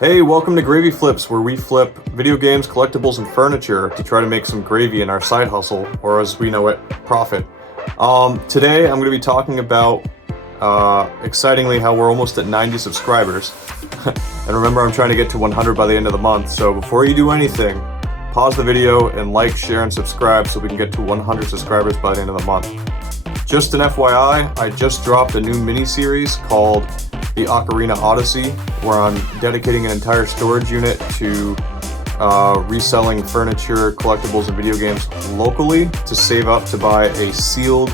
Hey, welcome to Gravy Flips, where we flip video games, collectibles, and furniture to try to make some gravy in our side hustle, or as we know it, profit. Today I'm going to be talking about, excitingly, how we're almost at 90 subscribers. And remember, I'm trying to get to 100 by the end of the month, so before you do anything, pause the video and like, share, and subscribe so we can get to 100 subscribers by the end of the month. Just an FYI, I just dropped a new mini-series called the Ocarina Odyssey, where I'm dedicating an entire storage unit to reselling furniture, collectibles, and video games locally to save up to buy a sealed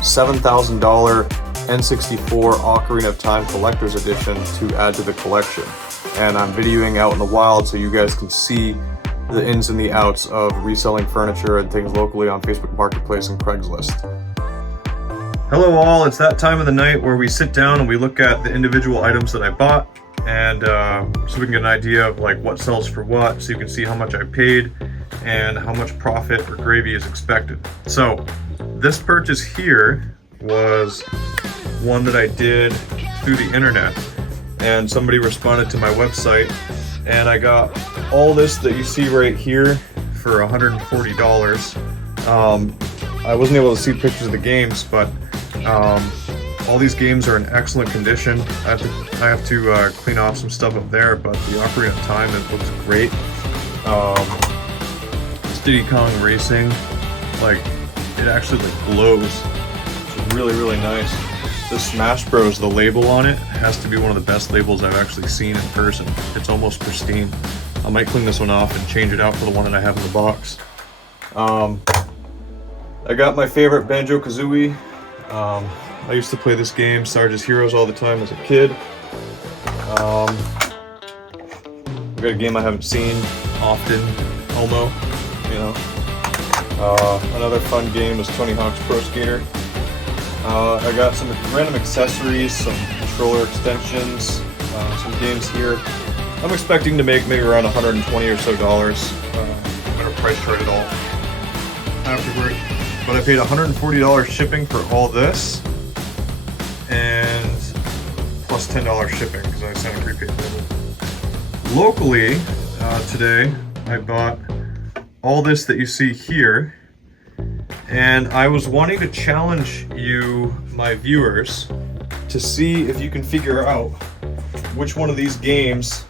$7,000 N64 Ocarina of Time Collector's Edition to add to the collection. And I'm videoing out in the wild so you guys can see the ins and the outs of reselling furniture and things locally on Facebook Marketplace and Craigslist. Hello all, it's that time of the night where we sit down and we look at the individual items that I bought, and so we can get an idea of like what sells for what, so you can see how much I paid and how much profit or gravy is expected. So this purchase here was one that I did through the internet, and somebody responded to my website, and I got all this that you see right here for $140. I wasn't able to see pictures of the games, but all these games are in excellent condition. I have to clean off some stuff up there, but the Ocarina of Time, it looks great. Diddy Kong Racing, like, it actually like glows. It's really, really nice. The Smash Bros, the label on it has to be one of the best labels I've actually seen in person. It's almost pristine. I might clean this one off and change it out for the one that I have in the box. I got my favorite Banjo-Kazooie. I used to play this game, Sarge's Heroes, all the time as a kid. I got a game I haven't seen often, Elmo, you know. Another fun game is Tony Hawk's Pro Skater. I got some random accessories, some controller extensions, some games here. I'm expecting to make maybe around $120 or so. I'm gonna price chart it all afterward. But I paid $140 shipping for all this, and plus $10 shipping because I sent a prepaid label. Locally, today, I bought all this that you see here, and I was wanting to challenge you, my viewers, to see if you can figure out which one of these games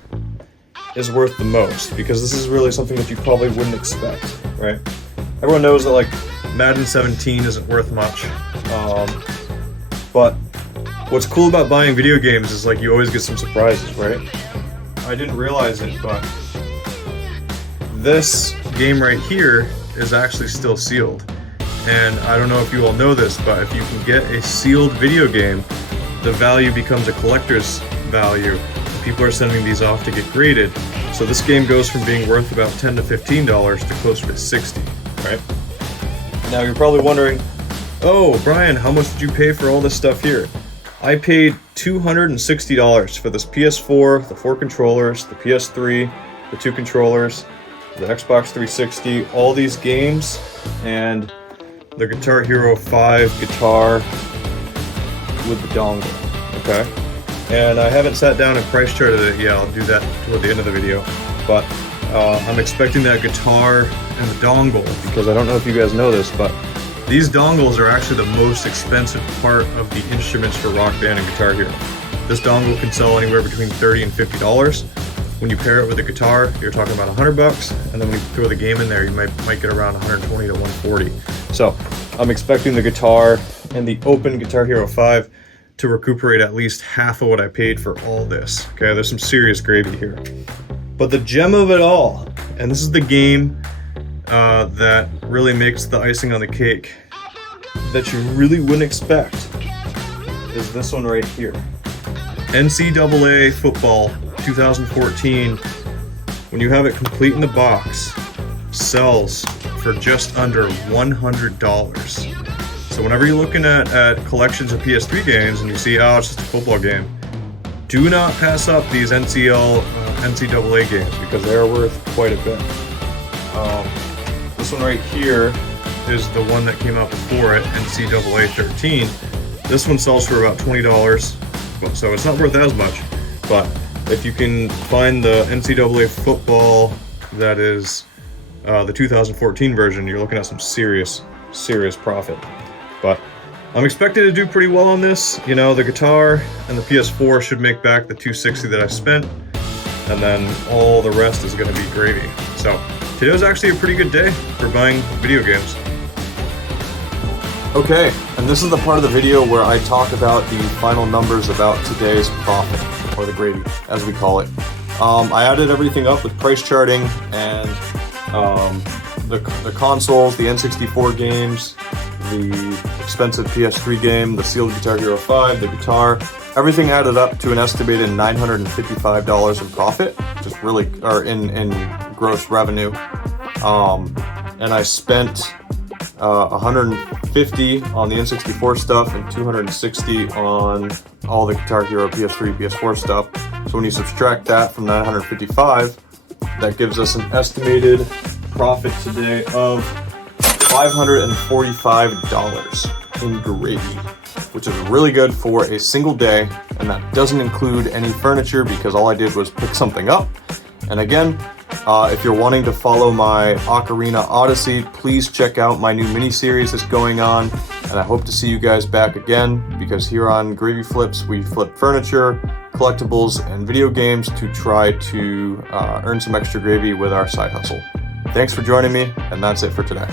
is worth the most, because this is really something that you probably wouldn't expect, right? Everyone knows that like Madden 17 isn't worth much, but what's cool about buying video games is like you always get some surprises, right? I didn't realize it, but this game right here is actually still sealed. And I don't know if you all know this, but if you can get a sealed video game, the value becomes a collector's value. People are sending these off to get graded. So this game goes from being worth about $10 to $15 to closer to $60, right? Now you're probably wondering, oh, Brian, how much did you pay for all this stuff here? I paid $260 for this PS4, the 4 controllers, the PS3, the 2 controllers, the Xbox 360, all these games, and the Guitar Hero 5 guitar with the dongle, okay? and I haven't sat down and price charted it yet. I'll do that toward the end of the video, but I'm expecting that guitar and the dongle, because I don't know if you guys know this, but these dongles are actually the most expensive part of the instruments for Rock Band and Guitar Hero. This dongle can sell anywhere between $30 and $50. When you pair it with a guitar, you're talking about $100, and then when you throw the game in there, you might get around 120 to 140. So I'm expecting the guitar and the open Guitar Hero 5 to recuperate at least half of what I paid for all this. Okay, there's some serious gravy here. But the gem of it all, and this is the game that really makes the icing on the cake that you really wouldn't expect, is this one right here. NCAA Football 2014, when you have it complete in the box, sells for just under $100. So whenever you're looking at collections of PS3 games and you see, oh, it's just a football game, do not pass up these NCAA games, because they are worth quite a bit. This one right here is the one that came out before it, NCAA 13. This one sells for about $20, so it's not worth as much, but if you can find the NCAA football that is the 2014 version, you're looking at some serious profit. But I'm expecting to do pretty well on this. You know, the guitar and the PS4 should make back the $260 that I spent, and then all the rest is going to be gravy. So today was actually a pretty good day for buying video games. Okay, and this is the part of the video where I talk about the final numbers about today's profit, or the gravy, as we call it. I added everything up with price charting and the consoles, the N64 games, the expensive PS3 game, the sealed Guitar Hero 5, the guitar. Everything added up to an estimated $955 in profit, just really, or in gross revenue. And I spent $150 on the N64 stuff and $260 on all the Guitar Hero PS3, PS4 stuff. So when you subtract that from $955, that gives us an estimated profit today of $545 in gravy, which is really good for a single day, and that doesn't include any furniture because all I did was pick something up. And again, if you're wanting to follow my Ocarina Odyssey, please check out my new mini-series that's going on, and I hope to see you guys back again, because here on Gravy Flips, we flip furniture, collectibles, and video games to try to earn some extra gravy with our side hustle. Thanks for joining me, and that's it for today.